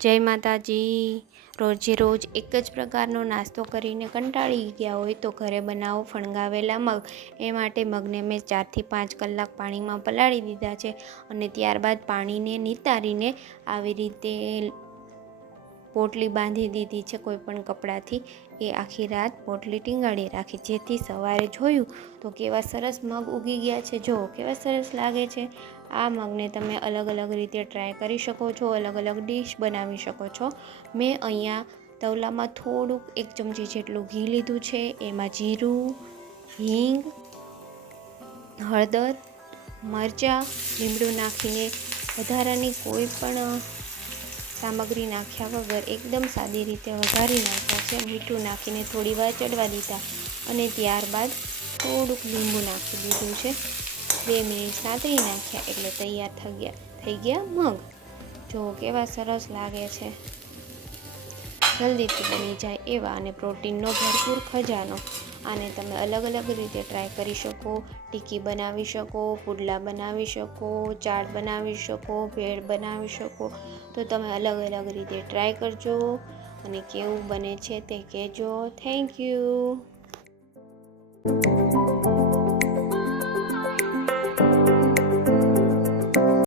જય માતાજી। રોજે રોજ એક જ પ્રકારનો નાસ્તો કરીને કંટાળી ગયા હોય તો ઘરે બનાવો ફણગાવેલા મગ। એ માટે મગને મેં 4 થી 5 કલાક પાણીમાં પલાળી દીધા છે અને ત્યારબાદ પાણીને નિતારીને આવી રીતે પોટલી બાંધી દીધી છે કોઈપણ કપડાથી। એ આખી રાત પોટલી ટીંગાળી રાખી, જેથી સવારે જોયું તો કેવા સરસ મગ ઉગી ગયા છે। જો કેવા સરસ લાગે છે। આ મગને તમે અલગ અલગ રીતે ટ્રાય કરી શકો છો, અલગ અલગ ડીશ બનાવી શકો છો। મેં અહીંયા તવલામાં થોડુંક 1 ચમચી જેટલું ઘી લીધું છે। એમાં જીરું, હિંગ, હળદર, મરચાં, લીમડું નાખીને વધારાની કોઈ પણ સામગ્રી નાખ્યા વગર એકદમ સાદી રીતે વઘારી નાખ્યા છે। મીઠું નાખીને થોડી વાર ચડવા દીધા અને ત્યારબાદ થોડુંક લીંબુ નાખી દીધું છે। 2 મિનિટ સાંતળી નાખ્યા એટલે તૈયાર થઈ ગયા મગ। જો કેવા સરસ લાગે છે। જલ્દીથી બની જાય એવા અને પ્રોટીનનો ભરપૂર ખજાનો। આને તમે અલગ અલગ રીતે ટ્રાય કરી શકો, ટિક્કી બનાવી શકો, પુડલા બનાવી શકો, ચાટ બનાવી શકો, ભેળ બનાવી શકો। તો તમે અલગ અલગ રીતે ટ્રાય કરજો અને કેવું બને છે તે કહેજો। Thank you.